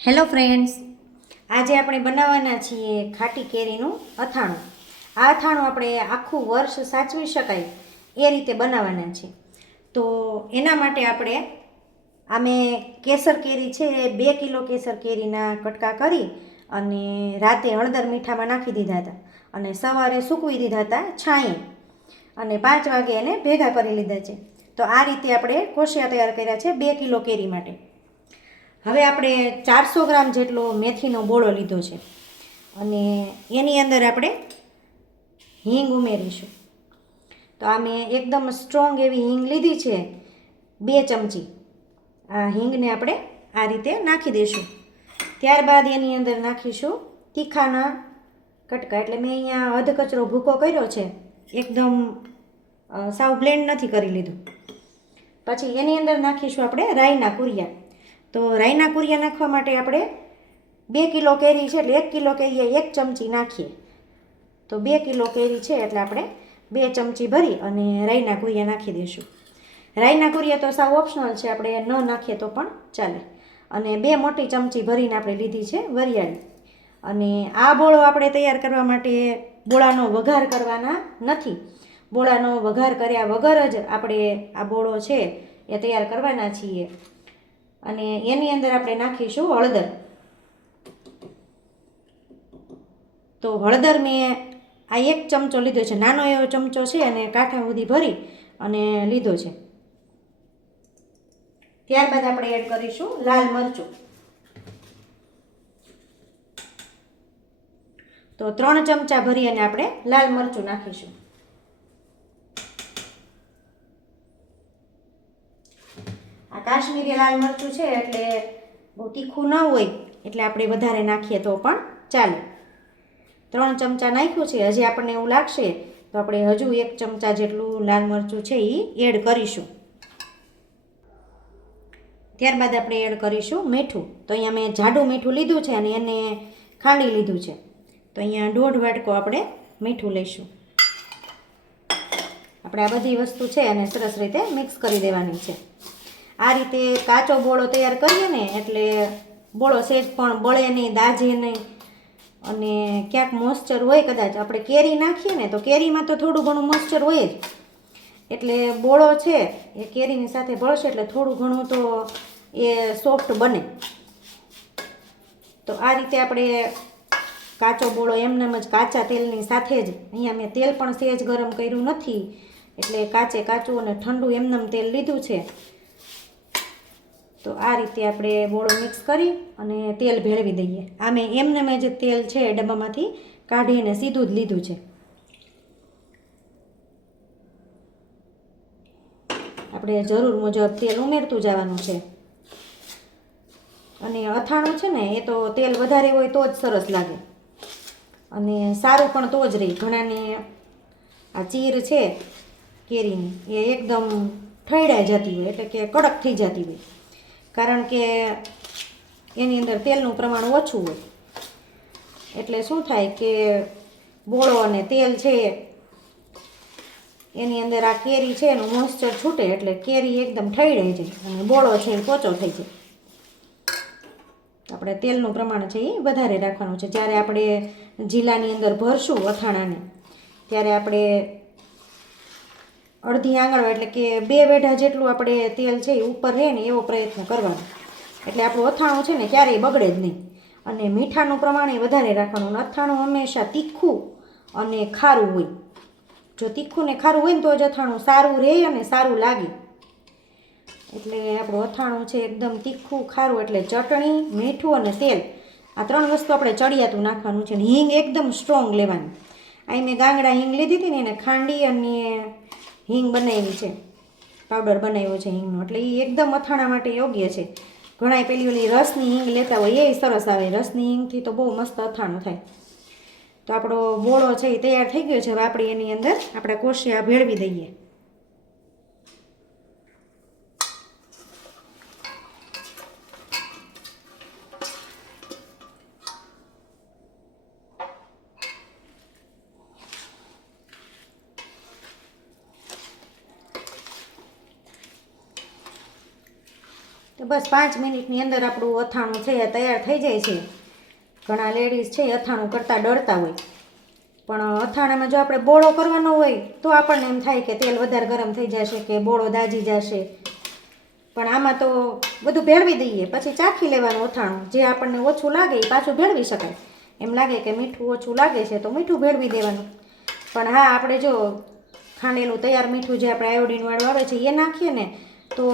Hello friends, આજે આપણે બનાવવાના છીએ ખાટી કેરીનું અથાણું. આ અથાણું આપણે આખું વર્ષ સાચવી શકાય એ રીતે બનાવવાના છે. તો એના માટે અમે કેસર કેરી છે એ 2 કિલો કેસર કેરીના કટકા કરી અને રાતે હળદર મીઠામાં નાખી દીધા હતા અને સવારે સૂકવી દીધા હતા છાંયે અને 5 વાગે એને ભેગા કરી લીધા છે. તો આ રીતે આપણે કોશિયા તૈયાર કર્યા છે 2 કિલો કેરી માટે. હવે આપણે 400 ગ્રામ જેટલો મેથીનો બોળો લીધો છે અને એની અંદર આપણે હિંગ ઉમેરીશું. તો આ મેં એકદમ સ્ટ્રોંગ એવી હિંગ લીધી છે, 2 ચમચી. આ હિંગને આપણે આ રીતે નાખી દઈશું. ત્યારબાદ એની અંદર નાખીશું તીખાના કટકા. એટલે મેં અહીંયા અધ કચરો ભૂકો કર્યો છે, એકદમ સાવ બ્લેન્ડ નથી કરી લીધું. પછી એની અંદર નાખીશું આપણે રાઈના કુરિયા. તો રાઈના કુરિયા નાખવા માટે આપણે 2 કિલો કેરી છે એટલે 1 કિલો કેરીએ 1 ચમચી નાખીએ. તો 2 કિલો કેરી છે એટલે આપણે 2 ચમચી ભરી અને રાઈના કુરિયા નાખી દઈશું. રાઈના કુરિયા તો સાવ ઓપ્શનલ છે, આપણે ન નાખીએ તો પણ ચાલે. અને 2 મોટી ચમચી ભરીને આપણે લીધી છે વરિયાળી. અને આ બોળો આપણે તૈયાર કરવા માટે બોળાનો વઘાર કરવાના નથી. બોળાનો વઘાર કર્યા વગર જ આપણે આ બોળો છે એ તૈયાર કરવાના છીએ. અને એની અંદર આપણે નાખીશું હળદર. તો હળદર મેં આ 1 ચમચો લીધો છે, નાનો એવો ચમચો છે અને કાંઠા સુધી ભરી અને લીધો છે. ત્યારબાદ આપણે એડ કરીશું લાલ મરચું. તો 3 ચમચા ભરી અને આપણે લાલ મરચું નાખીશું. આ કાશ્મીરી લાલ મરચું છે એટલે બહુ તીખું ન હોય એટલે આપણે વધારે નાખીએ તો પણ ચાલે. 3 ચમચા નાખ્યું છે. હજી આપણને એવું લાગશે તો આપણે હજુ 1 ચમચા જેટલું લાલ મરચું છે એ એડ કરીશું. ત્યારબાદ આપણે એડ કરીશું મીઠું. તો અહીંયા મેં જાડું મીઠું લીધું છે અને એને ખાંડી લીધું છે. તો અહીંયા 1.5 વાટકો આપણે મીઠું લઈશું. આપણે આ બધી વસ્તુ છે અને સરસ રીતે મિક્સ કરી દેવાની છે. આ રીતે કાચો બોળો તૈયાર કરીએ ને એટલે બોળો સહેજ પણ બળે નહીં, દાજે નહીં. અને ક્યાંક મોઇસ્ચર હોય, કદાચ આપણે કેરી નાખીએ ને તો કેરીમાં તો થોડું ઘણું મોઇસ્ચર હોય જ, એટલે બોળો છે એ કેરીની સાથે ભળશે એટલે થોડું ઘણું તો એ સોફ્ટ બને. તો આ રીતે આપણે કાચો બોળો એમનેમ જ કાચા તેલની સાથે જ, અહીંયા મેં તેલ પણ સહેજ ગરમ કર્યું નથી એટલે કાચે કાચું અને ઠંડુ એમનેમ તેલ લીધું છે. તો આ રીતે આપણે બોળો મિક્સ કરી અને તેલ ભેળવી દઈએ. આ મેં એમનેમ જ તેલ છે ડબ્બામાંથી કાઢીને સીધું જ લીધું છે. આપણે જરૂર મુજબ તેલ ઉમેરતું જવાનું છે. અને અથાણું છે ને એ તો તેલ વધારે હોય તો જ સરસ લાગે અને સારું પણ તો જ રહે. ઘણાને આ ચીર છે કેરીની એ એકદમ ઠળાઈ જતી હોય, એટલે કે કડક થઈ જતી હોય, કારણ કે એની અંદર તેલનું પ્રમાણ ઓછું હોય. એટલે શું થાય કે બોળો અને તેલ છે એની અંદર આ કેરી છે એનું મોઇસ્ચર છૂટે એટલે કેરી એકદમ ઠળાઈ જાય અને બોળો છે એ પોચો થઈ જાય. આપણે તેલનું પ્રમાણ છે એ વધારે રાખવાનું છે. જ્યારે આપણે જીલાની અંદર ભરશું અથાણાને ત્યારે આપણે અડધી આંગળવા એટલે કે 2 વેઢા જેટલું આપણે તેલ છે એ ઉપર રહે ને એવો પ્રયત્ન કરવાનો. એટલે આપણું અથાણું છે ને ક્યારેય બગડે જ નહીં. અને મીઠાનું પ્રમાણ એ વધારે રાખવાનું. અથાણું હંમેશા તીખું અને ખારું હોય. જો તીખું ને ખારું હોય ને તો જ અથાણું સારું રહે અને સારું લાગે. એટલે આપણું અથાણું છે એકદમ તીખું ખારું, એટલે ચટણી, મીઠું અને તેલ, આ 3 વસ્તુ આપણે ચડિયાતું નાખવાનું છે. અને હિંગ એકદમ સ્ટ્રોંગ લેવાની. અહીં મેં ગાંગડા હિંગ લીધી હતી ને એને ખાંડી અને હિંગ બનાવી છે, પાવડર બનાવ્યો છે હિંગનો, એટલે એ એકદમ અથાણા માટે યોગ્ય છે. ઘણા પેલી ઓલી રસની હિંગ લેતા હોય એ સરસ આવે. રસની હિંગથી તો બહુ મસ્ત અથાણું થાય. તો આપણો બોળો છે એ તૈયાર થઈ ગયો છે. હવે આપણે એની અંદર આપણે કોશિયા ભેળવી દઈએ. તો બસ 5 મિનિટની અંદર આપણું અથાણું છે એ તૈયાર થઈ જાય છે. ઘણા લેડીઝ છે અથાણું કરતાં ડરતા હોય, પણ અથાણામાં જો આપણે બોળો કરવાનો હોય તો આપણને એમ થાય કે તેલ વધારે ગરમ થઈ જશે કે બોળો દાજી જશે, પણ આમાં તો બધું ભેળવી દઈએ પછી ચાખી લેવાનું અથાણું. જે આપણને ઓછું લાગે એ પાછું ભેળવી શકાય. એમ લાગે કે મીઠું ઓછું લાગે છે તો મીઠું ભેળવી દેવાનું. પણ હા, આપણે જો ખાંડેલું તૈયાર મીઠું જે આપણે આયોડીનવાળું આવે છે એ નાખીએ ને તો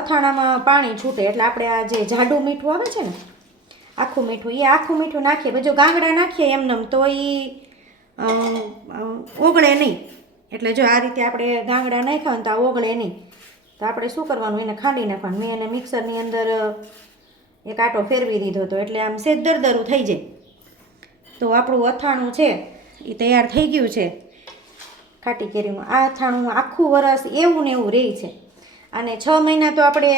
અથાણામાં પાણી છૂટે. એટલે આપણે આ જે જાડું મીઠું આવે છે ને આખું મીઠું, એ આખું મીઠું નાખીએ. જો ગાંગડા નાખીએ એમનેમ તો એ ઓગળે નહીં. એટલે જો આ રીતે આપણે ગાંગડા નાખ્યા ને તો આ ઓગળે નહીં. તો આપણે શું કરવાનું, એને ખાંડી નાખવાનું. મેં એને મિક્સરની અંદર એક આટો ફેરવી દીધો હતો એટલે આમ સેજ દરદરું થઈ જાય. તો આપણું અથાણું છે એ તૈયાર થઈ ગયું છે ખાટી કેરીનું. આ અથાણું આખું વરસ એવું ને એવું રહે છે. અને 6 મહિના તો આપણે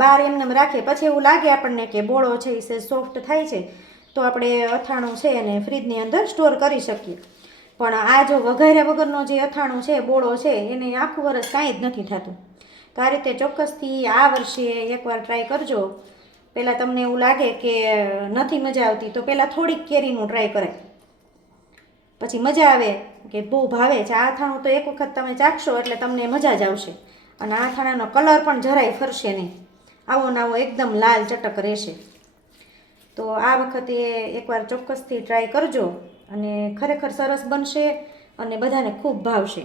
બહાર એમને રાખીએ પછી એવું લાગે આપણને કે બોળો છે એ સોફ્ટ થાય છે તો આપણે અથાણું છે એને ફ્રીજની અંદર સ્ટોર કરી શકીએ. પણ આ જો વઘાર્યા વગરનો જે અથાણું છે બોળો છે એને આખું વરસ કાંઈ જ નથી થતું. તો આ રીતે ચોક્કસથી આ વર્ષે એકવાર ટ્રાય કરજો. પહેલાં તમને એવું લાગે કે નથી મજા આવતી તો પહેલાં થોડીક કેરીનું ટ્રાય કરાય, પછી મજા આવે કે બહુ ભાવે છે આ અથાણું તો એક વખત તમે ચાખશો એટલે તમને મજા જ આવશે. અને આ અથાણાનો કલર પણ જરાય ફરશે નહીં, આવો ને આવો એકદમ લાલ ચટક રહેશે. તો આ વખતે એકવાર ચોક્કસથી ટ્રાય કરજો અને ખરેખર સરસ બનશે અને બધાને ખૂબ ભાવશે.